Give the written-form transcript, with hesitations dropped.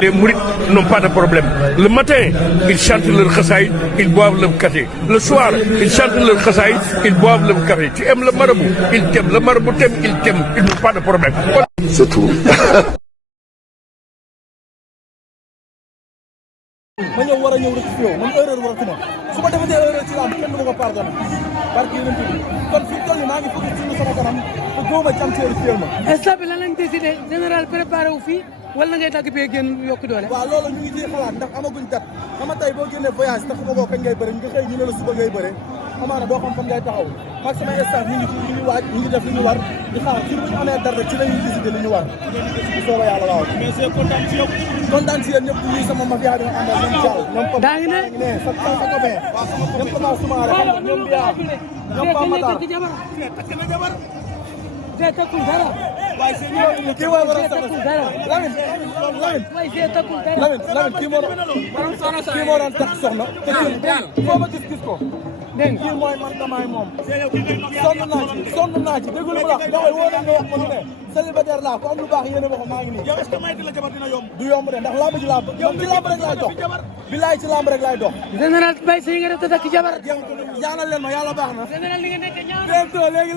Les mourides n'ont pas de problème. Le matin, ils chantent leur khassaïd, ils boivent leur café. Le soir, ils chantent leur khassaïd, ils boivent leur café. Tu aimes le marabout, il t'aime. Le marabout t'aime, il t'aime. Ils n'ont pas de problème. C'est tout. ma ñëw war a ñëw rek ci yow man erreur waratuma su ma defatee erreur ci lamb kenn du ma ko pardonné barke yonent bi kon fi mu toll nii maa ngi fukki ci sama kanam te góoma ci am ci heure ma instant bi lan lañ décidé général préparé wu fii wala ngay dagg bee génn yokku doole waaw loolu ñu ngi ciy xalaat ndax amaguñ dat xama tey boo génnee voyage tax ma koo kañ ngay bëre nga xëy ñu ne la suba ngay bëre amaana doo xam fan ngay taxaw maag sama staff ñu ngi waaj ñu ngi def li ñu war di xaar ci bu ñu amee dara rek ci lañuy décidé li ñu war bu soobee yàlla waaw mais c'est kontaan ci yow kontaan ci yéen ñëpp ñuy sama mafia bi nga àndal ñoom Diall ñoom Papa daa ngi ne sa copain ñoom Papa Soumaré ñoom Biya ñoom Papa Matar takk na jabar Zé takkul dara kii mooy waral sax Lamine kii moo doon takk soxna te kii foo ma gis ko dégg nga kii mooy man damaay moom sonn naa ci déglu ma la daway woo na nga wax ma lu ne célibataire laa ko am lu baax yéene ma ko maa ngi nii yow est-ce que may la jabar dina yomb du yomb de ndax lamb ji laa yow ci lamb rek laay dox bilaay ci lamb rek laay dox général Baye Seye nga def te takk jabar jaanal leen ma yàlla baax na général li nga nekk ñaar léegi